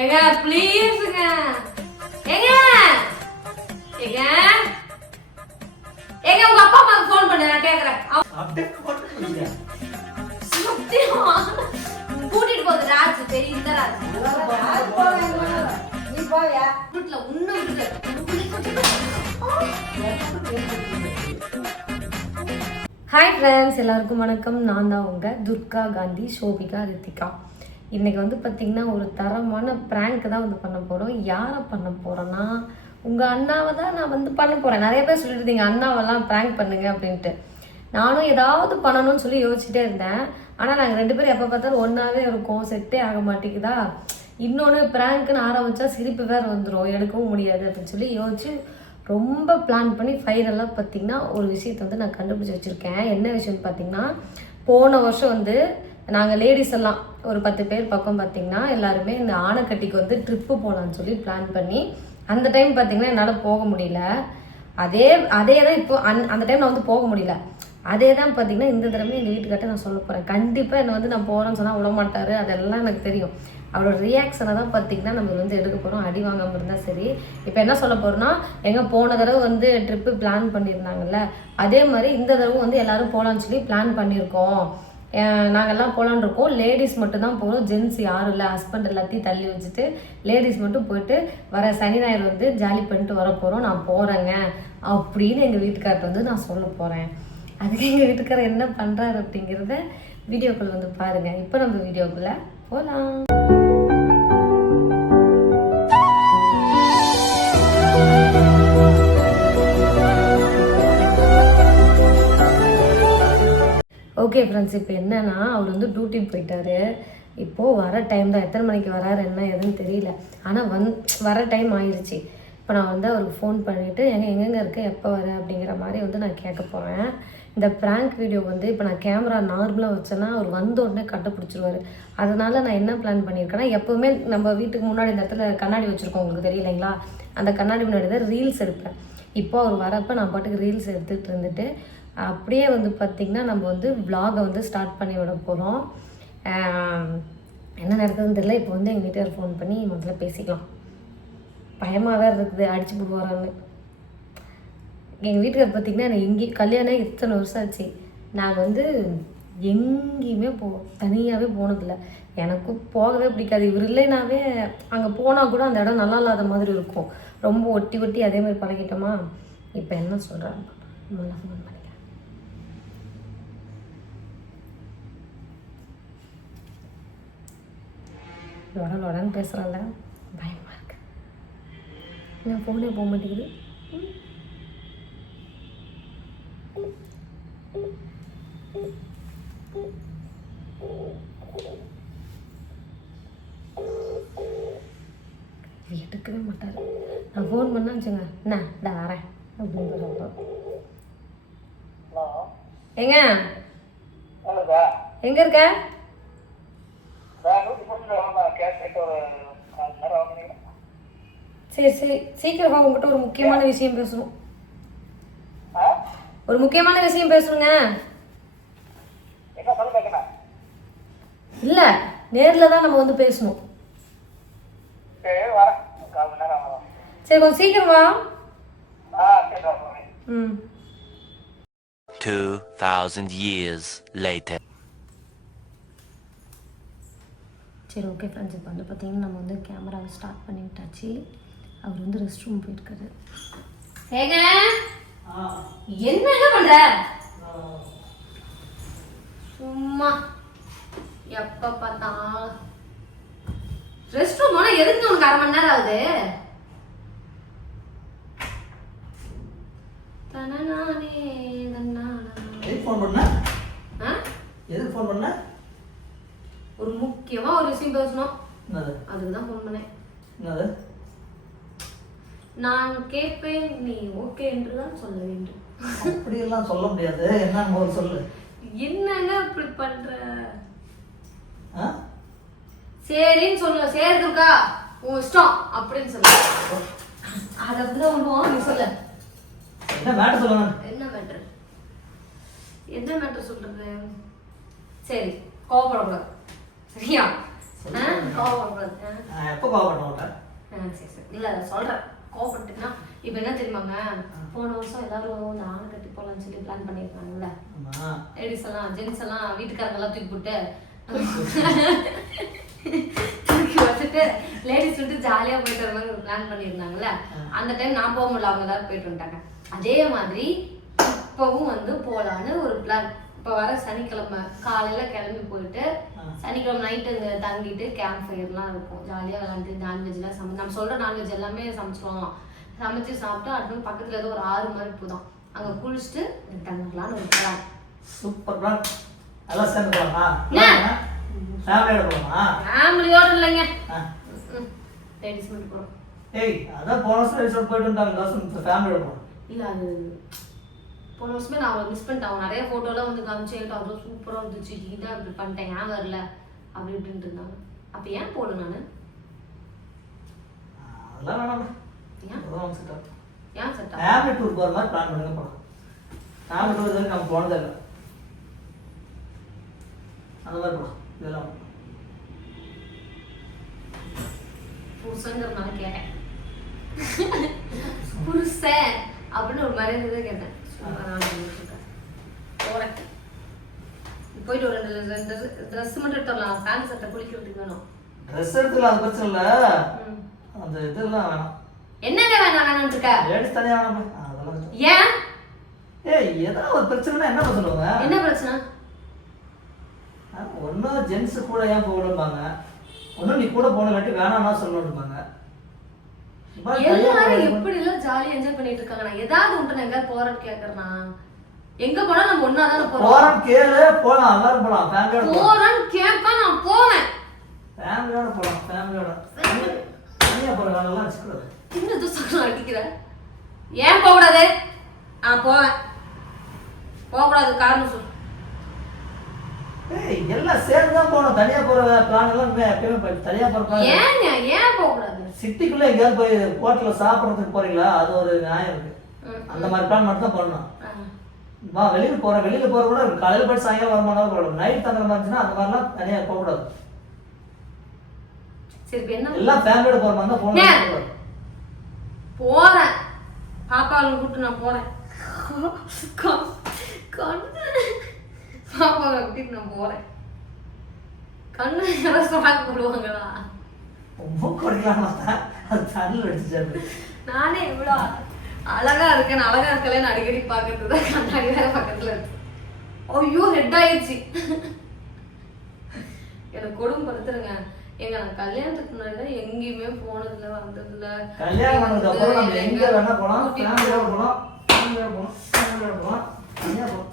ஏங்க ப்ளீஸுங்க ஏங்க. ஏங்க. ஏங்க உங்க அப்பா அம்மாக்கு ஃபோன் பண்ணு நான் கேக்குறேன். சத்தியமா? கூட்டிட்டு போகுது ராஜ் பெரிய இந்த ராஜ். யார் போவேன் நீ போவியா? வீட்டுல உன்னை விட்டுட்டு ஹாய் ஃப்ரெண்ட்ஸ் எல்லாருக்கும் வணக்கம். நான் தான் உங்கள் துர்கா காந்தி சோபிகா ரித்திகா. இன்றைக்கி வந்து பார்த்திங்கன்னா ஒரு தரமான ப்ராங்க் தான் வந்து பண்ண போகிறோம் யாரை பண்ண போகிறோன்னா உங்கள் அண்ணாவை தான் நான் வந்து பண்ண போகிறேன் நிறைய பேர் சொல்லியிருந்தீங்க அண்ணாவெல்லாம் ப்ராங்க் பண்ணுங்க அப்படின்ட்டு. நானும் ஏதாவது பண்ணணும்னு சொல்லி யோசிச்சுட்டே இருந்தேன். ஆனால் நாங்கள் ரெண்டு பேரும் எப்போ பார்த்தாலும் ஒன்றாவே இருக்கோம். செட்டே ஆக மாட்டேங்குதா? இன்னொன்று ப்ராங்க்குன்னு ஆரம்பித்தா சிரிப்பு வேறு வந்துடும் எடுக்கவும் முடியாது அப்படின்னு சொல்லி யோசிச்சு ரொம்ப பிளான் பண்ணி ஃபைனலாக பார்த்தீங்கன்னா ஒரு விஷயத்தை வந்து நான் கண்டுபிடிச்சி வச்சுருக்கேன். என்ன விஷயம்னு பார்த்திங்கன்னா போன வருஷம் வந்து நாங்கள் லேடிஸ் எல்லாம் ஒரு பத்து பேர் பக்கம் பார்த்தீங்கன்னா எல்லாருமே இந்த ஆனைக்கட்டிக்கு வந்து ட்ரிப்பு போகலான்னு சொல்லி பிளான் பண்ணி அந்த டைம் பார்த்தீங்கன்னா என்னால் போக முடியல. அதே அதே தான் இப்போ அந் அந்த டைம் நான் வந்து போக முடியல. அதே தான் பார்த்தீங்கன்னா இந்த தடவை எங்கள் வீட்டுக்கிட்ட நான் சொல்ல போகிறேன் கண்டிப்பாக என்னை வந்து நான் போகிறேன்னு சொன்னால் விட மாட்டார். அதெல்லாம் எனக்கு தெரியும். அவரோட ரியாக்ஷனை தான் பார்த்தீங்கன்னா நம்ம வந்து எடுக்க போகிறோம் அடி வாங்காமல் இருந்தால் சரி. இப்போ என்ன சொல்ல போகிறோம்னா எங்கே போன தடவை வந்து ட்ரிப்பு பிளான் பண்ணியிருந்தாங்கல்ல அதே மாதிரி இந்த தடவை வந்து எல்லோரும் போகலான்னு சொல்லி பிளான் பண்ணியிருக்கோம். நாங்கள்லாம் போகலான்னு இருக்கோம். லேடிஸ் மட்டும் தான் போகிறோம் ஜென்ஸ் யாரும் இல்லை. ஹஸ்பண்ட் எல்லாத்தையும் தள்ளி வச்சுட்டு லேடிஸ் மட்டும் போயிட்டு வர சனி ஞாயிறு வந்து ஜாலி பண்ணிட்டு வர போகிறோம் நான் போகிறேங்க அப்படின்னு எங்கள் வீட்டுக்கார்ட்ட வந்து நான் சொல்ல போகிறேன் அதுக்கு எங்கள் வீட்டுக்காரர் என்ன பண்ணுறாரு அப்படிங்கிறத வீடியோக்குள்ளே வந்து பாருங்கள் இப்போ நம்ம வீடியோக்குள்ளே போகலாம் ஓகே ஃப்ரெண்ட்ஸ் இப்போ என்னென்னா அவர் வந்து டியூட்டிக்கு போயிட்டாரு. இப்போது வர டைம் தான். எத்தனை மணிக்கு வராரு என்ன எதுன்னு தெரியல. ஆனால் வந் வர டைம் ஆயிடுச்சு இப்போ நான் வந்து அவருக்கு ஃபோன் பண்ணிவிட்டு எங்கே எங்கெங்கே இருக்க? எப்போ வர? அப்படிங்கிற மாதிரி வந்து நான் கேட்க போகிறேன் இந்த ப்ராங்க் வீடியோ வந்து இப்போ நான் கேமரா நார்மலாக வச்சேன்னா அவர் வந்த உடனே கண்டுபிடிச்சிருவாரு. அதனால் நான் என்ன பிளான் பண்ணியிருக்கேன்னா எப்போவுமே நம்ம வீட்டுக்கு முன்னாடி இந்த இடத்துல கண்ணாடி வச்சுருக்கோம் உங்களுக்கு தெரியலைங்களா அந்த கண்ணாடி முன்னாடி தான் ரீல்ஸ் எடுப்பேன். இப்போ அவர் வரப்போ நான் பாட்டுக்கு ரீல்ஸ் எடுத்துகிட்டு இருந்துட்டு அப்படியே வந்து பார்த்திங்கன்னா நம்ம வந்து விலாகை வந்து ஸ்டார்ட் பண்ணி விட போகிறோம் என்ன நடக்குதுன்னு தெரியல. இப்போ வந்து எங்கள் வீட்டார் ஃபோன் பண்ணி முதல்ல பேசிக்கலாம். பயமாக வேறு இருக்குது. அடிச்சு போடுவாரான்னு. எங்கள் வீட்டுக்கார் பார்த்திங்கன்னா எனக்கு எங்கேயும் கல்யாணம் இத்தனை வருஷம் ஆச்சு. நாங்கள் வந்து எங்கேயுமே போ தனியாகவே போனதில்லை. எனக்கும் போகவே பிடிக்காது. இவர் இல்லைனாவே அங்கே போனால் கூட அந்த இடம் நல்லா இல்லாத மாதிரி இருக்கும். ரொம்ப ஒட்டி ஒட்டி அதே மாதிரி பழகிட்டோமா? இப்போ என்ன சொல்கிறாங்க முதல்ல ஃபோன் லொட லொடன்னு பேசுகிறேன்ல பயமாக இருக்கு என் ஃபோனே போக மாட்டேங்குது எடுக்கவே மாட்டார் நான் ஃபோன் பண்ணா வச்சுங்க என்ன இந்த வரேன் அப்படின்னு சொல்கிறோம் எங்க ஹலோ எங்க இருக்க நான் நூற்றி பொண்ணு கேஸ் கேட்டு ஒரு கால் நேரம் வாங்கினீங்க சரி சரி சீக்கிரம் வா உங்ககிட்ட ஒரு முக்கியமான விஷயம் பேசணும் ஒரு முக்கியமான விஷயம் பேசணுங்க இல்லை நேரில் தான் நம்ம வந்து பேசணும். சரி கொஞ்சம் சீக்கிரம் வா. ம். 2,000 years later. சரி ஓகே ஃப்ரெண்ட்ஸ் இப்போ வந்து பார்த்தீங்கன்னா நம்ம வந்து கேமராவை ஸ்டார்ட் பண்ணி விட்டாச்சு அவர் வந்து ரெஸ்ட் ரூம் போயிருக்காரு. ஏங்க? என்னங்க பண்ற? சும்மா. எப்ப பார்த்தாலும். ரெஸ்ட் ரூம் போனா எதுக்கு உனக்கு அரை மணி நேரம் ஆகுது? தனநானே. எதுக்கு ஃபோன் பண்ண? எதுக்கு ஃபோன் பண்ண? ஒரு முக்கியமா ஒரு விஷயம் பேசணும். அதுக்கு தான் ஃபோன் பண்ணேன். என்னது? நான் கேட்பேன் நீ ஓகே என்று தான் சொல்ல வேண்டும். அப்படியெல்லாம் சொல்ல முடியாது. என்ன ஒரு சொல்லு. என்னங்க இப்படி பண்ற? சரின்னு சொல்லு. சரி துர்கா உன் இஷ்டம் அப்படின்னு சொல்லு. அது அப்படிதான் ஒண்ணும் நீ சொல்லு. என்ன மேட்டர் சொல்லுங்க என்ன மேட்ரு என்ன மேட்ரு சொல்றது? சரி கோவப்படக்கூடாது. சரியா? கோவப்படக்கூடாது. எப்போ கோவப்பட்ட மாட்டேன் சரி சரி. இல்லை சொல்கிறேன் கோவப்பட்டுனா இப்போ என்ன தெரியுமாங்க போன வருஷம் எல்லாரும் இந்த ஆணை கட்டி போகலான்னு சொல்லி பிளான் பண்ணியிருக்காங்கல்ல லேடிஸ் எல்லாம் ஜென்ஸ் எல்லாம் வீட்டுக்காரங்க எல்லாம் தூக்கி போட்டு தூக்கி வச்சுட்டு லேடிஸ் வந்து ஜாலியாக போயிட்டு வர பிளான் பண்ணியிருந்தாங்கல்ல? அந்த டைம் நான் போக முடியல அவங்க எல்லாரும் போயிட்டு வந்துட்டாங்க. அதே மாதிரி இப்போவும் வந்து போகலான்னு ஒரு பிளான் இப்போ வர சனிக்கிழமை காலையில் கிளம்பி போயிட்டு சனிக்கிழமை நைட்டு இங்கே தங்கிட்டு கேம்ப் ஃபயர்லாம் இருக்கும். ஜாலியாக விளாண்டு நான்வெஜ்லாம் சமை நம்ம சொல்கிற நான்வெஜ் எல்லாமே சமைச்சிருவாங்க சமைச்சு சாப்பிட்டு அடுத்து பக்கத்தில் ஏதோ ஒரு ஆறு மாதிரி போதும் அங்கே குளிச்சுட்டு தங்கலான்னு ஒரு பிளான் சூப்பர் பிளான் எல்லாம் சேர்ந்து போகலாமா என்ன? ஃபேமிலியோட போகலாமா ஃபேமிலியோட இல்லைங்க. லேடிஸ் மட்டும் போகிறோம் ஏய் அதான் போன வருஷம் போயிட்டு வருஷம் ஃபேமிலியோட இல்லை அது போன வருஷமே நான் அவளை மிஸ் பண்ணிட்டேன் அவன் நிறைய ஃபோட்டோலாம் வந்து காமிச்சு அவ்வளோ சூப்பராக இருந்துச்சு. இதான் இப்படி பண்ணிட்டேன் ஏன் வரல? அப்படி இப்படின்ட்டு இருந்தாங்க. அப்போ ஏன் போகல நான்? அதெல்லாம் வேணாம் ஏன்? செட் ஏன் சட்டா ஃபேமிலி டூர் போகிற மாதிரி பிளான் பண்ணுங்க போகலாம் ஃபேமிலி டூர் இதுவரைக்கும் நம்ம போனதே இல்லை. அந்த மாதிரி போகலாம் இதெல்லாம். புருஷங்கிறதுனால கேட்டேன். புருஷன் அப்படின்னு ஒரு மரியாதை தான் கேட்டேன். போறேன் போயிட்டு ஒரு ரெண்டு ரெண்டு ட்ரெஸ் மட்டும் எடுத்து வரலாம் ஃபேன் சட்டை குளிக்கிறதுக்கு வேணும் ட்ரெஸ் எடுத்துக்கலாம் அது பிரச்சனை இல்லை. அந்த இதெல்லாம் வேணாம். என்னங்க வேணாம் வேணாம்னு இருக்க லேடிஸ் தனியாக வேணாம் அதெல்லாம். ஏன்? ஏய் ஏதாவது ஒரு பிரச்சனைனா என்ன சொல்லுவாங்க என்ன பிரச்சனை? ஒன்றும் ஜென்ஸு கூட ஏன் போகணும்பாங்க ஒன்றும் நீ கூட போனங்காட்டி வேணாம்னா சொல்லணும்பாங்க. எல்லாரும் எப்படி எல்லாம் ஜாலியா என்ஜாய் பண்ணிட்டு இருக்காங்க? நான் ஏதாவது உண்டு நான் எங்க போறேன்னு கேக்குறேன்னா எங்க போனா நம்ம ஒன்னா தானே போறோம். போறோம் கேளு போலாம் எல்லாரும் போலாம். ஃபேமிலியோட போறேன்னு கேட்பேன் நான் போவேன். ஃபேமிலியோட போலாம் ஃபேமிலியோட தனியாக போகிற வேலைலாம் வச்சுக்கூடாது. என்ன தூசம் அடிக்கிற ஏன் போகக்கூடாது? நான் போவேன். போகக்கூடாது காரணம் சொல்லு. எல்லாம் சேர்ந்து தான் போகணும். தனியாக போகிற பிளான் எல்லாம் எப்பயுமே பிளான் ஏங்க ஏன் போகக்கூடாது? சிட்டிக்குள்ளே எங்கேயாவது போய் ஹோட்டலில் சாப்பிட்றதுக்கு போறீங்களா? அது ஒரு நியாயம் இருக்கு. அந்த மாதிரி பிளான் மட்டும் தான் பண்ணணும். வா வெளியில் போகிறேன் வெளியில் கூட காலையில் போய் சாயங்காலம் வர மாதிரி போகணும் நைட் தங்குற மாதிரி இருந்துச்சுன்னா அந்த மாதிரிலாம் தனியாக போகக்கூடாது. சரி இப்ப என்ன எல்லாம் ஃபேமிலியோட போகிற மாதிரி தான் ஏன்? போகணும் போறேன். பாப்பாவை கூப்பிட்டு நான் போறேன். பாப்பாவை கூட்டிட்டு நான் போறேன். கண்ணு யாராவது ஸ்டாக் போடுவாங்களா? மூக்கு அடிக்கலாம் அது தண்ணில் அடிச்சுட்டு நானே எவ்வளோ அழகா இருக்கேன் அழகா இருக்கலன்னு அடிக்கடி பார்க்கறது தான் கண்ணாடி வேற பக்கத்துல இருக்கு. ஐயோ ஹெட் ஆயிடுச்சு. எனக்கு கொடுமை படுத்துருங்க. எங்க நான் கல்யாணத்துக்கு முன்னாடி எங்கேயுமே போனதில்ல வந்ததில்ல. கல்யாணம் பண்ணதுக்கு அப்புறம் நம்ம எங்க வேணா போலாம் தனியா போலாம்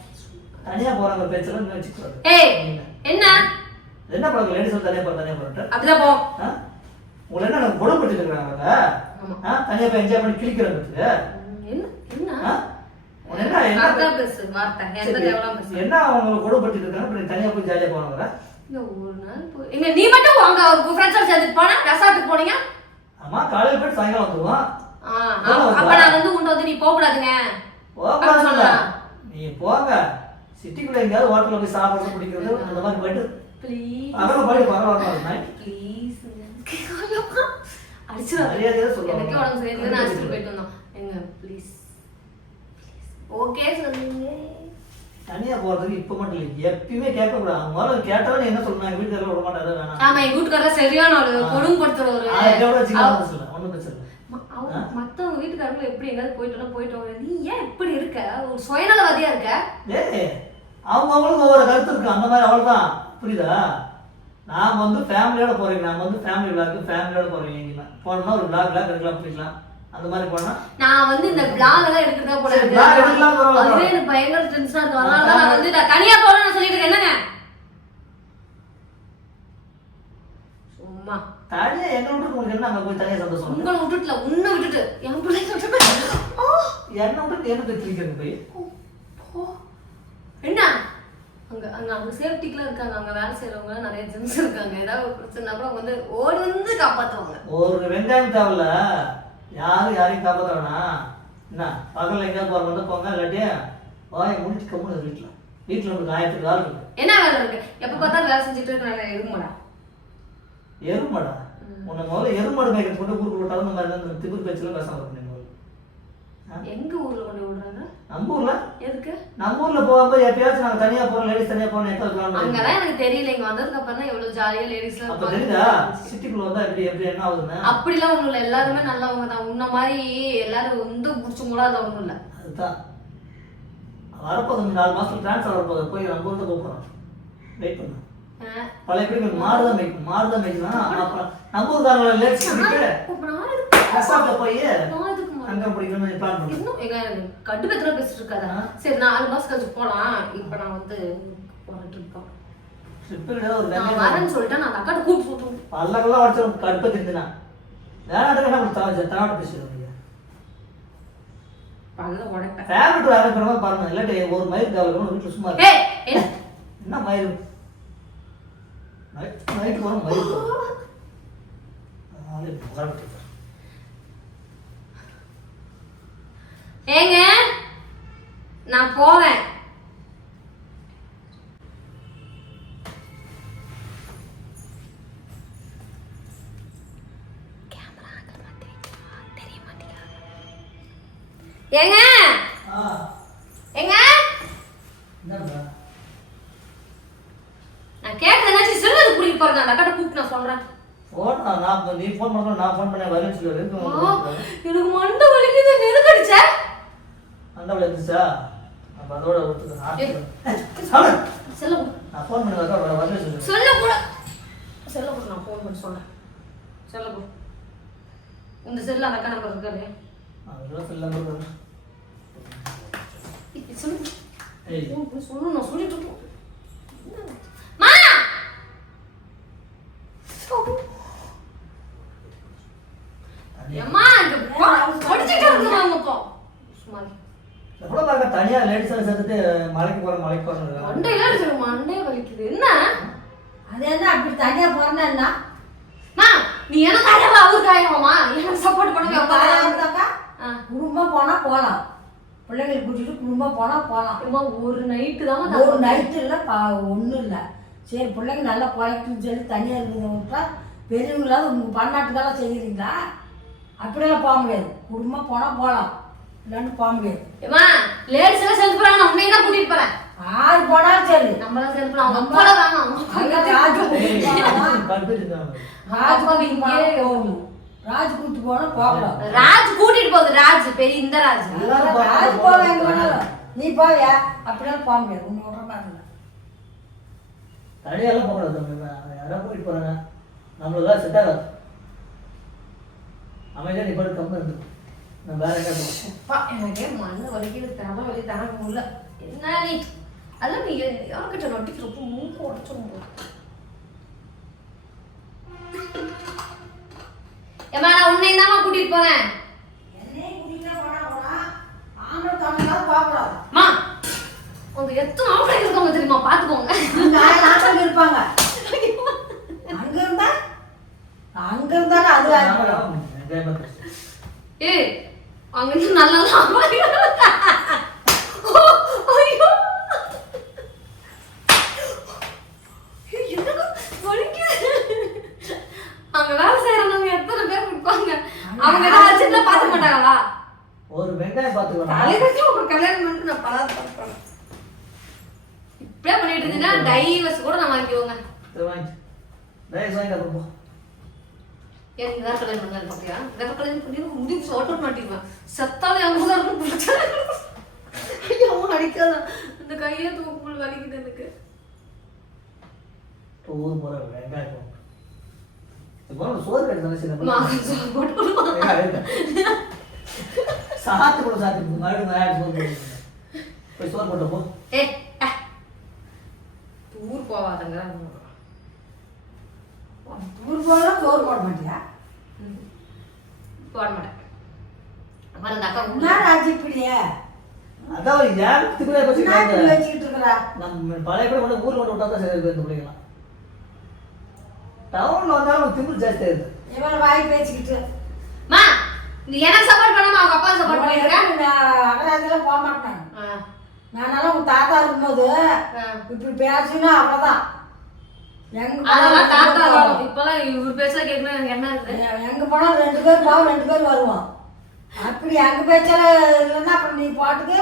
தனியா போறாங்க பேச்செல்லாம் இன்னும் வச்சுக்கூடாது ஏய் என்ன? என்ன? பழக்கம் லேடிஸ் தனியா போற தனியா போறேன் அப்படிதான் போ. உங்களை என்ன நம்ம குணப்படுத்திட்டு இருக்காங்க ஆமா. தனியா போய் என்ஜாய் பண்ணி கிளிக்கிறதுக்கு ம், என்ன? அவங்க குணப்படுத்திட்டு இருக்காங்க? தனியா போய் ஜாலியா போனாங்க ஒரு நாள் போய் எங்க நீ மட்டும் உங்க ஃப்ரெண்ட்ஸோட சேர்ந்து போனா? ரெசார்ட்டுக்கு போனீங்க? அம்மா காலையில போயிட்டு சாயங்காலம் வந்துருவோம். அப்ப நான் வந்து உன்ட்ட வந்து நீ போக கூடாதுங்க போகக்கூடாது சொன்னா. நீ போங்க. சிட்டிக்குள்ள எங்கேயாவது ஹோட்டல்ல போய் சாப்பிடுறது பிடிக்கிறது அந்த மாதிரி போயிட்டு ப்ளீஸ் அதெல்லாம் போயிட்டு வர வரலாம் ப்ளீஸ் தனியா போறதுக்கு இப்ப மட்டும் இல்லை எப்பயுமே கேட்க கூடாது அவங்க கேட்டாலும் என்ன எங்க வீட்டுல விட மாட்டாரு வேணாம். ஆமா எங்க வீட்டுக்காரர் சரியான ஆளு. கொடுமைப்படுத்துறவரு ஒண்ணும் பிரச்சனை மத்தவங்க வீட்டுக்காரங்க எப்படி எங்காவது போயிட்டோம்னா போயிட்டோம். நீ ஏன் இப்படி இருக்க? ஒரு சுயநலவாதியா இருக்க? அவங்க அவங்களுக்கு ஒவ்வொரு கருத்து இருக்கு. அந்த மாதிரி அவ்வளவுதான் புரியுதா? நாம வந்து ஃபேமிலியோட போறீங்க. நாம வந்து ஃபேமிலி விளாக்கு ஃபேமிலியோட போறீங்க. எங்கன்னா போனோம்னா ஒரு விளாக் விளாக் எடுக்கலாம் பிடிக்கலாம் அந்த மாதிரி போனா நான் வந்து இந்த vlog எல்லாம் எடுக்கிறதா போல சரி, vlog எடுக்கலாம். அதுவே எனக்கு பயங்கர டென்ஷனா இருக்கு அதனால தான் நான் வந்து நான் தனியா போறேன்னு சொல்லிட்டு இருக்கேன். என்னங்க? சும்மா. தனியா எங்க விட்டு உங்களுக்கு என்ன அங்க போய் தனியா சந்தோஷம்? உங்களை விட்டுட்டுல உன்னை விட்டுட்டு. என் பிள்ளைங்க விட்டுட்டு. என்ன விட்டு என்ன போய் போய். என்ன? அங்க அங்க அங்க சேஃப்டிக்குலாம் இருக்காங்க. அங்க வேலை செய்யறவங்க நிறைய ஜென்ஸ் இருக்காங்க. ஏதாவது பிரச்சனை கூட அவங்க வந்து ஓடி வந்து காப்பாத்துவாங்க. ஒரு வெங்காயம் தேவையில்ல. யாரும் யாரையும் காப்பாற்ற வேணாம். என்ன? பகல்ல எங்கேயாவது போற? வந்து போங்க. இல்லாட்டி வாயை முடிச்சு கம்முனு வீட்டில் வீட்டில் வந்து ஆயிரத்துக்கு ஆள் இருக்கு. என்ன வேலை இருக்கு? எப்ப பார்த்தாலும் வேலை செஞ்சுட்டு இருக்க மாட்டா எருமாடா. உன்னை முதல்ல எருமாடு மேய்க்கிறது கொண்டு ஊருக்கு விட்டாலும் இந்த மாதிரி இந்த திமிர் பேச்சுலாம் பேசாம இருக்கணும் முதல்ல ஆ? எங்க ஊர்ல கொண்டு விடுறாங்க நம்ம ஊர்ல? எதுக்கு? நம்ம ஊர்ல போகும்போது எப்பயாச்சும் நாங்க தனியா போறோம் லேடிஸ் தனியா போறோம் எத்தனை இருக்கலாம் அங்கதான் எனக்கு தெரியல. இங்க வந்ததுக்கு அப்புறம் தான் எவ்வளவு ஜாலியா லேடிஸ் அப்ப தெரியுதா? சிட்டிக்குள்ள வந்தா எப்படி எப்படி என்ன ஆகுதுன்னு? அப்படிலாம் ஒண்ணும் இல்ல. எல்லாருமே நல்லவங்க தான். உன்ன மாதிரி எல்லாரும் வந்து புடிச்சு மூடாத ஒண்ணும் இல்ல. அதுதான். வரப்போகுது நாலு மாசத்துல டிரான்ஸ்ஃபர் வரப்போகுது. போய் நம்ம ஊர்ல போகிறோம் வெயிட் பண்ணு. பழைய எப்படி மாறுதான் மேய்க்கும் மாறுதான் அப்புறம் நம்ம ஊருக்காரங்கள லேடிஸ் போய் நான் மாறணும்? அங்க பிடிக்கணும்னு பிளான் பண்ணு இன்னும் எங்க கடுப்பத்துல பேசிட்டு இருக்காத. சரி நாலு மாசம் கழிச்சு போலாம். இப்ப நான் வந்து போராட்டு இருக்கோம் ட்ரிப்பில் ஒரு நான் வரேன்னு சொல்லிட்டு நான் அக்காட்ட கூப்பிட்டு சொல்றேன் பல்லக்கெல்லாம் உடச்சு கடுப்பை நம்ம தவறு தவறு பேசிடுவோம் பல்ல உடைப்பேன். டூர் அரேஞ்ச் பண்ண பாருங்க. இல்லாட்டி ஒரு மயில் தேவை வீட்டில் சும்மா என்ன மயில்? நைட் நைட்டு வரும் ஏங்க நான் போறேன். ஏங்க ஏங்க நான் கேட்டது என்னாச்சு சொல்லுறது புரியுது பாருங்க அந்த அக்காட்ட கூப்பிட்டு நான் சொல்றேன். ஃபோன் நான் நீ ஃபோன் பண்ண நான் ஃபோன் பண்ண வரேன்னு சொல்லி. எனக்கு மண்டை அண்டவில் இருந்துச்சா? அப்போ அதோட ஒருத்தர் செல்ல. நான் ஃபோன் பண்ணி வரேன் வரேன்னு சொல்லி சொல்ல கூட. செல்ல கொடு நான் ஃபோன் பண்ணி சொல்றேன் செல்ல கொடு. இந்த செல்ல அந்த அக்கா நம்பர் இருக்காரு அதெல்லாம் சொல்ல. இப்ப சொல்லு சொல்லு நான் சொல்லிட்டு இருக்கேன். மா! ஏம்மா இந்த படிச்சுட்டு இருக்குமா இப்போ சும்மா இரு. எவ்வளோ பார்க்க தனியாக லேடிஸாக சேர்த்துட்டு மலைக்கு போகிறேன் மலைக்கு போகிறேன் மண்டையில அடிச்சிரு மண்டையே வலிக்குது. என்ன? அது என்ன அப்படி தனியா போறேன்னா நீ எனக்கு காயவா அவரு காயவாமா எனக்கு சப்போர்ட் பண்ணுங்க குடும்பம் போனா போலாம். பிள்ளைங்களை கூட்டிட்டு குடும்பம் போனா போலாம். ஒரு நைட்டு தான் ஒரு நைட்டு இல்லை பா ஒன்றும் இல்லை. சரி பிள்ளைங்க நல்லா குழைக்குன்னு சொல்லி தனியாக இருக்குங்க விட்டா பெரியவங்களாவது உங்கள் பன்னாட்டுக்கெல்லாம் செய்கிறீங்களா அப்படியெல்லாம் போக முடியாது. குடும்பம் போனால் போகலாம் இல்லைன்னு போக முடியாது. ஏமா லேடிஸ் எல்லாம் சேர்ந்து போறாங்க நான் உன்னையும் தான் கூட்டிட்டு போறேன்? யாரு போனாலும் சரி. நம்ம தான் சேர்ந்து போறோம் அவங்க போல வேணாம் அங்க ராஜு கூட்டிட்டு கூட்டிட்டு போனா போகணும் ராஜு கூட்டிட்டு போனால் போகலாம். ராஜ் கூட்டிட்டு போகுது ராஜ் பெரிய இந்த ராஜ். ராஜு போவேன் எங்க வேணாலும். நீ போவியா? அப்படியெல்லாம் போக முடியாது. உன்னை விடுற மாதிரி இல்லை. தனியாலாம் போகக்கூடாது யாராவது போயிட்டு போகிறாங்க நம்மளுக்கு செட் ஆகாது அமைதியாக நீ பாட்டு கம்மி இருந்து நான் வேற எனக்கே மண்ணு வலிக்குது. தலை வலி தாங்க முடியல என்ன நீ? அதெல்லாம் நீ யார்கிட்ட நொட்டிக்கிறப்போ மூக்கு உடச்சிடும் போது ஏமா நான் உன்னை தாம்மா கூட்டிட்டு போறேன். உங்க எத்தனை ஆம்பளை இருக்காங்க தெரியுமா? பாத்துக்கோங்க ஆட்கள் இருப்பாங்க. அங்க இருந்தா? அங்க இருந்தாலும் அது வேற. என்ஜாய்மெண்ட் பேசுகிறேன் ஏய் அங்க இருந்து நல்ல. அங்க வேலை செய்யறவங்க எத்தனை பேர் இருப்பாங்க அவங்க ஏதாவது பாத்துக்க மாட்டாங்களா? ஒரு வெங்காயம் பார்த்துக்கலாம் ஒரு கல்யாணம் பண்ணிட்டு நான் பார்ப்பேன் இப்படியே பண்ணிட்டு இருந்தீங்கன்னா டைவர்ஸ் கூட நான் வாங்கிக்குவோங்க சரி வாங்கி டைஸ் வாங்கி அப்புறம் போ எனக்கு வேற கல்யாணம் பண்ணலாம் பாத்தியா? வேற கல்யாணம் பண்ணி முடிவு சோட்ட மாட்டிக்குவேன் செத்தாலும் என் கூட இருக்கும் பிரச்சனை ஐயோ அம்மா அடிக்காத. இந்த கையே தூக்கும்போது வலிக்குது எனக்கு. ஊர் போகிற வெங்காயம் சோறு கிடையாது சின்ன மா, பிள்ளை. சோறு போட்டு கொடுமா. வெங்காயம் இருக்கு. சாத்து கூட சாத்து மறுபடியும் சோறு போய் சோறு போட்டு போ. ஏய், அஹ். ஊர் போவாதங்க. ஊர் போகலாம் சோறு போட மாட்டியா? போட மாட்டேன். அப்புறம் அந்த அக்கா என்ன ராஜி இப்படியே அதான் ஒரு ஏகத்துக்குள்ளே வச்சுக்கிட்டு இருக்கிறா? நம்ம பழைய கூட கொண்டு ஊர் கொண்டு விட்டா தான் சரி இருக்கு இந்த பிள்ளைங்களாம் டவுனில் வந்தாலும் திமிரு ஜாஸ்தியாக இருக்குது இவன் வாய் பேசிக்கிட்டு. மா நீ எனக்கு சப்போர்ட் பண்ணாம அவங்க அப்பா சப்போர்ட் பண்ணிருக்க? அகராஜெல்லாம் போக மாட்டேன். நானெல்லாம் உன் தாத்தா இருக்கும்போது இப்படி பேசினா அவ்வளோதான் அதெல்லாம் தாத்தா. இப்பெல்லாம் இவர் பேச்சா கேட்கணும் எனக்கு என்ன இருக்கு? எங்க போனாலும் ரெண்டு பேர் போவோம் ரெண்டு பேர் வருவோம் அப்படி எங்க பேச்சால இல்லைன்னா அப்புறம் நீ பாட்டுக்கு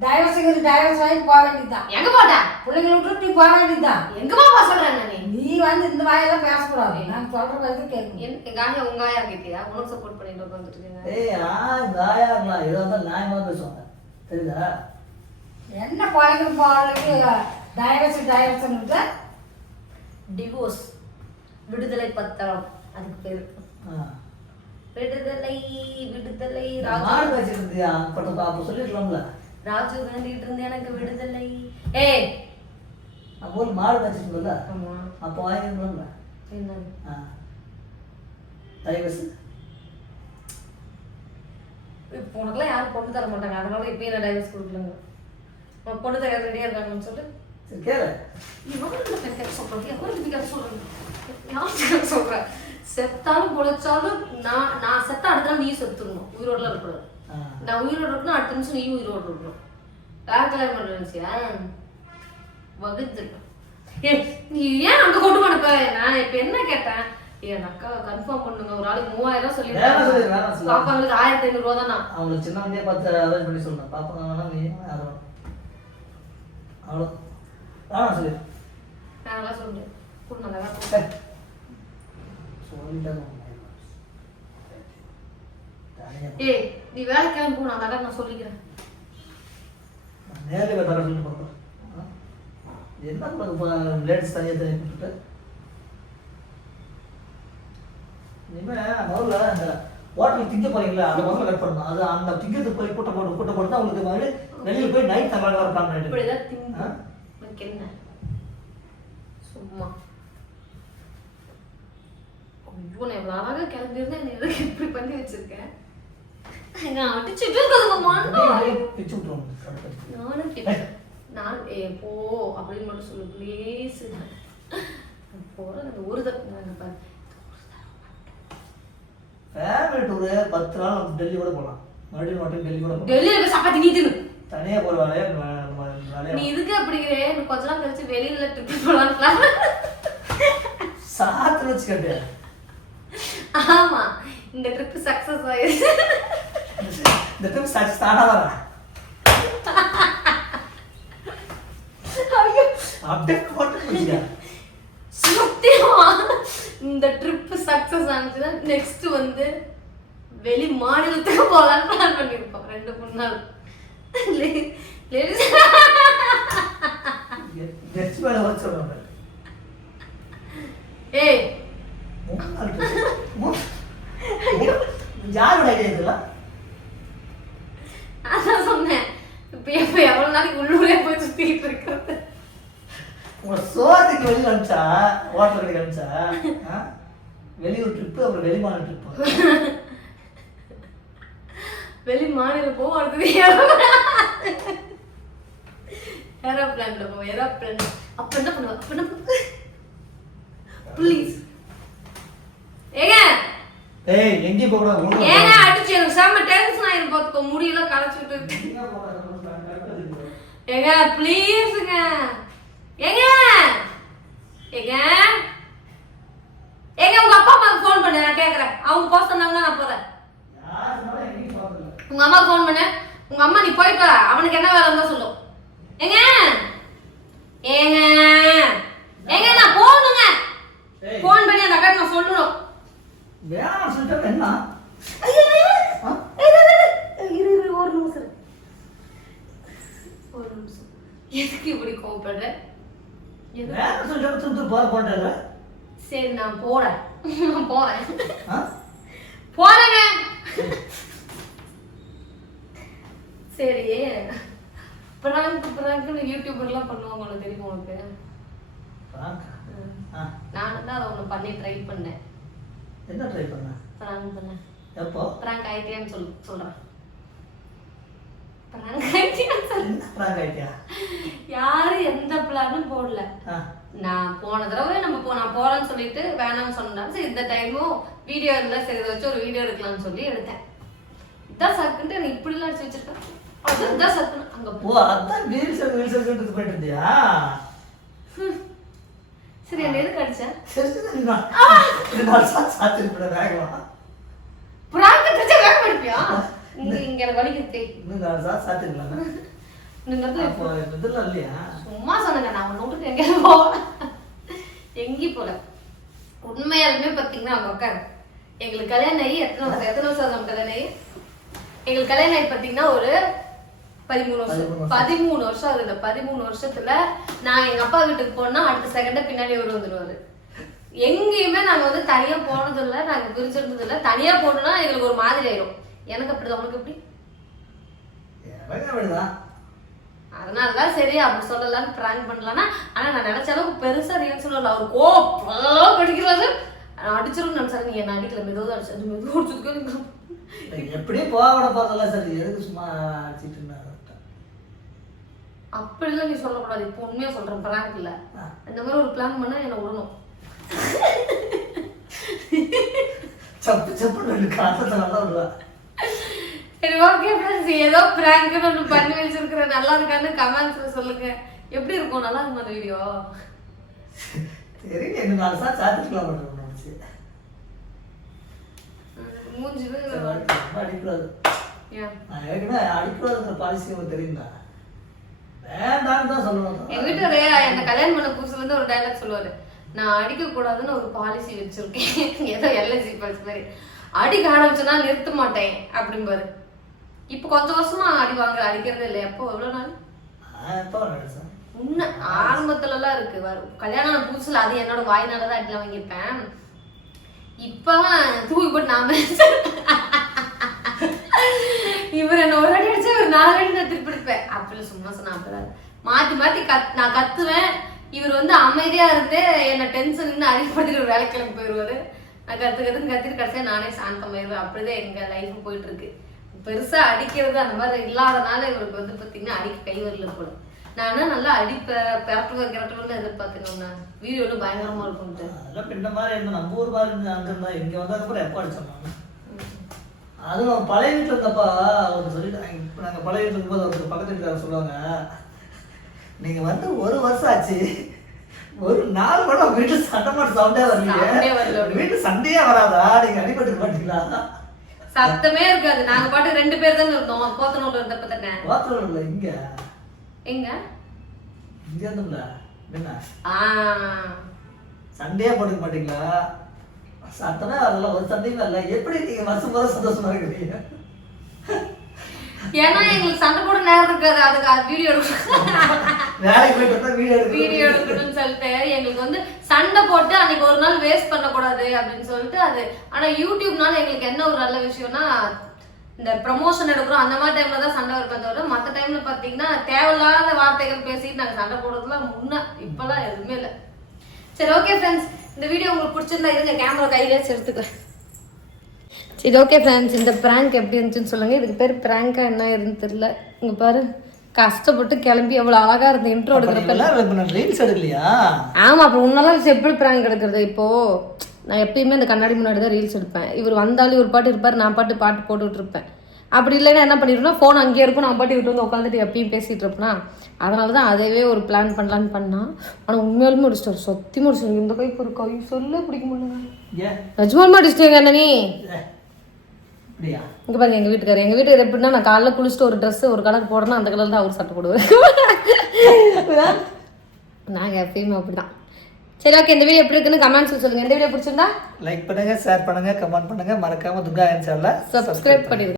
டைவர்ஸுக்கு டைவர்ஸ் வாங்கி போக வேண்டியதுதான். எங்க போட்ட? பிள்ளைங்களை விட்டு நீ போக வேண்டியதுதான். எங்கம்மா போக சொல்றேன் நீ? நீ வந்து இந்த வாயெல்லாம் பேசக்கூடாது. நான் சொல்ற மாதிரி கேட்கணும். என்- எங்க ஆயா உங்க ஆயா கேட்டியா? உனக்கு சப்போர்ட் பண்ணிட்டு உட்காந்துட்டு இருக்கீங்க ஏய் ஆ தாயா இருக்கலாம் இதை வந்து நியாயமாக பேசுவாங்க. தெரியுதா? என்ன பழகிற பாடலுக்கு டைவர்ஸ் டைவர்ஸ் டிவோர்ஸ் விடுதலை பத்திரம் அதுக்கு பேரு. விடுதலை விடுதலை பேசிட்டு இருந்தியா அப்போ சொல்லிருக்கலாம்ல. ராஜு வேண்டிட்டு இருந்து எனக்கு விடுதலை. ஏய் அப்போ ஒரு மாடு இருந்தல ஆமா. அப்போ வாங்கிருக்கலாம்ல என்ன டைவர்ஸ்? இப்போ உனக்குலாம் யாரும் பொண்ணு தர மாட்டாங்க அதனால இப்பயும் நான் டைவர்ஸ் கொடுக்கலங்க. பொண்ணு தர ரெடியா இருக்காங்கன்னு சொல்லு. சரி கேளு எவ்வளவு கேட்க சொல்றது எவ்வளவு கேட்க சொல்றது யாருக்கு சொல்ற செத்தாலும் பொழைச்சாலும் நான் நான் செத்தா அடுத்த நாள் நீ செத்துடணும். உயிரோடலாம் ஆ. நான் உயிரோட இருக்கணும் அடுத்த நிமிஷம் நீயும் உயிரோட இருக்கணும். பண்ண நினைச்சியா? வகுத்துருக்கேன் ஏ நீ ஏன் அங்க கொண்டு போனப்ப நான் இப்ப என்ன கேட்டேன்? என் அக்கா கன்ஃபார்ம் பண்ணுங்க. ஒரு ஆளுக்கு மூவாயிரம் சொல்லு. பாப்பாங்களுக்கு ஆயிரத்தி ஐநூறு ரூபா தானா? அவங்களுக்கு சின்ன வண்டியை பார்த்து அரேஞ்ச் பண்ணி சொல்லணும். பாப்பாங்க நீ யாரும் அவ்வளோ வேணாம் சொல்லு. நான் நல்லா சொல்றேன் கூட நல்லா ஏய் நீ வேலைக்கு கிளம்பி நான் அதான் நான் சொல்லிக்கிறேன். நான் நேரில் தர சொல்லிட்டு போகிறேன் என்ன இப்போ லேடிஸ் தனியாக தனியாக கொடுத்துட்டு இனிமேல் முதல்ல திங்க போறீங்களா? அதை முதல்ல கட் பண்ணணும். அது அந்த திங்கிறதுக்கு போய் கூட்டம் போட்டு கூட்டம் போட்டு மாதிரி வெளியில் போய் நைட் தங்கலாக வர உனக்கு என்ன சும்மா. ஐயோ நான் இவ்வளவு அழகா கிளம்பியிருந்தேன். நீ எதுக்கு இப்படி பண்ணி வச்சிருக்கேன். நானும் கேட்டேன் நான் ஏ போ அப்படின்னு மட்டும் சொல்லு. ப்ளீஸ் போகிறேன் அந்த ஒரு பாரு. பத்து நாள் நம்ம டெல்லி கூட போகலாம் மறுபடியும் மட்டும் டெல்லி கூட டெல்லியில் இருக்க சப்பாத்தி நீ தின்னு. தனியாக போகிற வேலையை? நீ இதுக்கு அப்படிங்கிற? இன்னும் கொஞ்ச நாள் கழிச்சு வெளியில ட்ரிப் போகலாம் plan. சாத்து வச்சு கேட்டு ஆமா இந்த ட்ரிப் சக்சஸ் ஆயிடுச்சு. இந்த ட்ரிப் ஸ்டார்ட் ஆகிறேன் அப்படியே போட்டு போச்சியா சத்தியமா? இந்த ட்ரிப் சக்சஸ் ஆனிச்சுன்னா நெக்ஸ்ட் வந்து வெளி மாநிலத்துக்கு போகலான்னு பிளான் பண்ணியிருக்கோம் ரெண்டு மூணு நாள். வேலை வச்சு சொல்லுவாங்க ஏய் மூணு நாள் trip. மூணு- யாரோட ஐடியா இதெல்லாம் அதான் சொன்னேன். இப்போ எப்போ எவ்வளோ நாளைக்கு உள்ளூரே போய் சுற்றிக்கிட்டு இருக்கிறது? உங்களை சோத்துக்கு வெளியில் அனுப்பிச்சா? ஹோட்டல் கடைக்கு அனுப்பிச்சா? ஆ? வெளியூர் ட்ரிப்பு அப்புறம் வெளிமான ட்ரிப்பு வெளி மாநிலம் போவோம் அடுத்தது ஏரோப்ளான்ல போவோம் ஏரோப்ளான் அப்ப என்ன பண்ணுவோம் அப்ப என்ன ப்ளீஸ் ஏங்க? ஏய் கூடாது ஒழுங்கா ஏங்க. அடிச்சு எனக்கு செம்ம டென்ஷன் ஆயிரும் பார்த்துக்கோ. முடியல கூடாது. ஏங்க ப்ளீஸுங்க ஏங்க? ஏங்க? ஏங்க உங்க அப்பா அம்மாவுக்கு ஃபோன் பண்ணு நான் கேக்குறேன். அவங்க போக சொன்னாங்கன்னா நான் போறேன். உங்க அம்மாவுக்கு ஃபோன் பண்ணு. உங்க அம்மா நீ போயிட்டு அவனுக்கு என்ன வேலை இருந்தா சொல்லும் ஏங்க ஏங்க ஏங்க நான் போகணுங்க. ஃபோன் பண்ணி அந்த அக்கா நான் சொல்லணும். வேணாம் சொல்லிட்டா என்ன? இரு, இரு, ஒரு நிமிஷம். ஒரு நிமிஷம். எதுக்கு இப்படி கோவப்படுற? வேணாம் சொல்லிட்டா திரும்ப போக போட்டாங்க. சரி நான் போறேன். போறேன். போறேங்க. சரி. பிராங்க் பிராங்க்னு யூடியூபர்லாம் பண்ணுவாங்க உனக்கு தெரியுமா உனக்கு பிராங்கா? ம். ஆ. நான் தான் அதை ஒன்று பண்ணி ட்ரை பண்ணேன். என்ன ட்ரை பண்ண? பிராங்க் பண்ணேன் எப்போ? பிராங்க் ஆயிட்டியான்னு சொல் ஆயிட்டியா? யாரும் எந்த பிளானும் போடல. நான் போன தடவை நம்ம போ நான் போறேன்னு சொல்லிட்டு வேணாம்னு சொன்னாலும் சரி இந்த டைமும் வீடியோ இல்லை சரி வச்சு ஒரு வீடியோ எடுக்கலாம்னு சொல்லி எடுத்தேன். இதான் சக்குன்ட்டு எனக்கு இப்படிலாம் அடிச்சு வச்சிருக்கேன் அது இதான் சக்குன்னு அங்க ஓ அதான் ரீல்ஸ் எடுத்து போயிட்டு இருந்தியா? சரி என்ன எதுக்கு அடிச்சேன் ரெண்டு நாள் சா- சாத்திருப்பேன் வேகமா. பிராங்க் தெரிஞ்சா வேக படிப்பியா இங்க இங்க எனக்கு வலிக்குது. இன்னும் அப்போ இதெல்லாம் இல்லையா? சும்மா சொன்னேங்க நான் உன்னை விட்டுட்டு எங்கேயும் போகல எங்கேயும் போல. உண்மையாலுமே பார்த்தீங்கன்னா அவங்க உட்காரு எங்களுக்கு கல்யாணம் ஆகி எத்தனை வருஷம் எத்தனை வருஷம் நம்ம கல்யாணம் ஆகி? எங்களுக்கு கல்யாணம் ஆகி பார்த்தீங்கன்னா ஒரு பதிமூணு வருஷம். பதிமூணு வருஷம். ஆகுது பதிமூணு வருஷத்துல நான் எங்க அப்பா வீட்டுக்கு போனா அடுத்த செகண்டே பின்னாடி இவர் வந்துருவாரு எங்கேயுமே நாங்க வந்து தனியா போனது இல்ல நாங்க பிரிச்சிருந்தது இல்ல தனியா போனோம்னா எங்களுக்கு ஒரு மாதிரி ஆயிரும். எனக்கு அப்படிதான் உனக்கு எப்படி? அதனாலதான் சரி அப்படி சொல்லலாம்னு ப்ராங்க் பண்ணலாம்னா ஆனா நான் நினைச்ச அளவுக்கு பெருசா ரியாக்ஷன் இல்லை. அவர் கோப்பம் படிக்கிறாரு அடிச்சிருன்னு நினைச்சாரு. நீ என்ன அடிக்கல? மெதுவாக அடிச்சது மெதுவாக அடிச்சதுக்கு எப்படியும் போக விட பார்த்தல சரி எதுக்கு சும்மா அடிச்சிட்டு இருந்தா? அப்படிலாம் நீ சொல்லக்கூடாது. இப்போ உண்மையா சொல்றேன். ப்ராங்க் இல்ல. இந்த மாதிரி ஒரு பிளான் பண்ணா என்ன விடணும் சப்பு சப்பு ரெண்டு காலத்தை நல்லா விடுவா சரி ஓகே ஃப்ரெண்ட்ஸ் ஏதோ ப்ராங்க்னு ஒன்று பண்ணி வச்சிருக்கிறேன். நல்லா இருக்கான்னு கமெண்ட்ஸ்ல சொல்லுங்க. எப்படி இருக்கும்? நல்லா இருக்கும் அந்த வீடியோ சரி ரெண்டு நாலு சார் சாத்திருக்கலாம் பண்ணுறோம் நினச்சி. மூஞ்சிது அடிக்கூடாது. நான் ஏற்கனவே அடிக்கூடாதுங்கிற பாலிசி உங்களுக்கு தெரியுங்களா வேண்டாம்னு தான் சொல்லுவாங்க. எங்க வீட்டுல என்ன கல்யாணம் பண்ண புதுசுல இருந்து ஒரு டைலாக் சொல்லுவாரு. நான் அடிக்க கூடாதுன்னு ஒரு பாலிசி வச்சிருக்கேன். ஏதோ எல்ஐசி பாலிசி மாதிரி. அடிக்க ஆரம்பிச்சனா நிறுத்த மாட்டேன் அப்படிம்பாரு. இப்போ கொஞ்சம் வருஷமா அடி வாங்குற அடிக்கிறதே இல்லை எப்போ எவ்வளவு நாள்? முன்ன ஆரம்பத்துல எல்லாம் இருக்கு. கல்யாணம் புதுசுல அது என்னோட வாய்னால தான் அடிலாம் வாங்கியிருப்பேன். இப்ப தூக்கி போட்டு நாம இவர் என்ன ஒரு அடி அடிச்சா ஒரு நாலு அடி நான் அடிப்பேன் அப்படி சும்மா சொன்னா அப்பதான் மாத்தி மாத்தி கத் நான் கத்துவேன். இவர் வந்து அமைதியா இருந்து என்ன டென்ஷன் அறிவுப்படுத்திட்டு ஒரு வேலை கிளம்பி போயிடுவாரு நான் கத்து கத்துன்னு கத்திட்டு கடைசியா நானே சாந்தமாயிருவேன் அப்படிதான் எங்க லைஃப் போயிட்டு இருக்கு பெருசா அடிக்கிறது அந்த மாதிரி இல்லாதனால இவருக்கு வந்து பாத்தீங்கன்னா அடிக்க கை வரல போல. நான் நல்லா அடிப்பேன் பிறட்டுவேன் கிரட்டுவேன் எதிர்பார்த்துக்கோங்க வீடியோல பயங்கரமா இருக்கும்ட்டு அதெல்லாம் பின்ன மாதிரி நம்ம ஊர் மாதிரி அங்க இருந்தா இங்கே வந்ததுக்கப்புறம் எப்போ அடிச்சோம் அதுவும் பழைய வீட்டில் இருந்தப்பா அவர் சொல்லிட்டாங்க இப்போ நாங்கள் பழைய வீட்டில் இருக்கும்போது அவருக்கு பக்கத்து வீட்டுக்காரர் சொல்லுவாங்க நீங்கள் வந்து ஒரு வருஷம் ஆச்சு. ஒரு நாலு மணி வீட்டு சண்டை மட்டும் சவுண்டே வரல. வீட்டு சண்டையே வராதா? நீங்கள் அடிபட்டு மாட்டீங்களா சத்தமே இருக்காது. நாங்க பாட்டு ரெண்டு பேர் தானே இருந்தோம். கோத்தனூர்ல இருந்தப்ப தானே. இல்லை இங்கே? எங்க? இங்கே இருந்தோம்ல என்ன? சண்டையே போட்டுக்க மாட்டீங்களா? சத்தமே வரல ஒரு சண்டையும் வரல. எப்படி நீங்கள் வருஷம் போது சந்தோஷமா இருக்கிறீங்க ஏன்னா எங்களுக்கு சண்டை போட நேரம் இருக்காது அதுக்கு வீடியோ எடுக்கணும். வீடியோ எடுக்கணும். வீடியோ எடுக்கணும்னு சொல்லிட்டு எங்களுக்கு வந்து சண்டை போட்டு அன்னைக்கு ஒரு நாள் வேஸ்ட் பண்ணக்கூடாது அப்படின்னு சொல்லிட்டு அது ஆனா யூடியூப்னால எங்களுக்கு என்ன ஒரு நல்ல விஷயம்னா இந்த ப்ரமோஷன் எடுக்கிறோம் அந்த மாதிரி டைம்ல தான் சண்டை இருக்க தவிர மற்ற டைம்ல பாத்தீங்கன்னா தேவையில்லாத வார்த்தைகள் பேசிட்டு நாங்க சண்டை போடுறதுலாம் முன்ன இப்பெல்லாம் எதுவுமே இல்லை. சரி ஓகே ஃப்ரெண்ட்ஸ் இந்த வீடியோ உங்களுக்கு பிடிச்சிருந்தா இருங்க கேமரா கையிலே எடுத்துக்கிறேன் சரி ஓகே ஃப்ரெண்ட்ஸ் இந்த ப்ராங்க் எப்படி இருந்துச்சுன்னு சொல்லுங்க. இதுக்கு பேர் ப்ராங்கா என்ன இருந்துன்னு தெரியல. இங்க பாரு கஷ்டப்பட்டு கிளம்பி எவ்வளவு அழகா இருந்த இன்ட்ரோ அப்ப எடுக்கிறப்ப நீங்கெல்லாம் இப்ப நான் ரீல்ஸ் எடுக்கலையா? ஆமா அப்புறம் வச்சு எப்படி ப்ராங்க் எடுக்கிறது? இப்போ நான் எப்பயுமே இந்த கண்ணாடி முன்னாடி தான் ரீல்ஸ் எடுப்பேன். இவர் வந்தாலும் இவர் பாட்டு இருப்பார் நான் பாட்டு பாட்டு போட்டுட்டு இருப்பேன். அப்படி இல்லைன்னா என்ன பண்ணிடுவேன்னா ஃபோன் அங்கேயே இருக்கும். நான் பாட்டு விட்டு வந்து உட்காந்துட்டு எப்பயும் பேசிட்டு இருப்பேனா அதனால தான் அதவே ஒரு பிளான் பண்ணலான்னு பண்ணா ஆனால் உண்மையாலுமே முடிச்சிட்டாரு சொத்தி முடிச்சிட்டாரு இந்த கைக்கு ஒரு கை சொல்ல பிடிக்க முடியல. நிஜமாலுமே அடிச்சிட்டேங்க அண்ணா நீ? ஏ, அப்படியா? இங்க பாருங்க எங்க வீட்டுக்காரர். எங்க வீட்டுக்காரர் எப்படின்னா நான் காலைல குளிச்சுட்டு ஒரு Dress ஒரு கலர் போடணும் அந்த கலர் தான் அவர் சட்டை போடுவார். நாங்க எப்பயுமே அப்படிதான். சரி ஓகே இந்த வீடியோ எப்படி இருக்குன்னு கமெண்ட்ஸ் சொல்லுங்க. இந்த வீடியோ பிடிச்சிருந்தா லைக் பண்ணுங்க ஷேர் பண்ணுங்க கமெண்ட் பண்ணுங்க. மறக்காம துர்கா சேனலை சப்ஸ்கிரைப் பண்ணிடுங்க.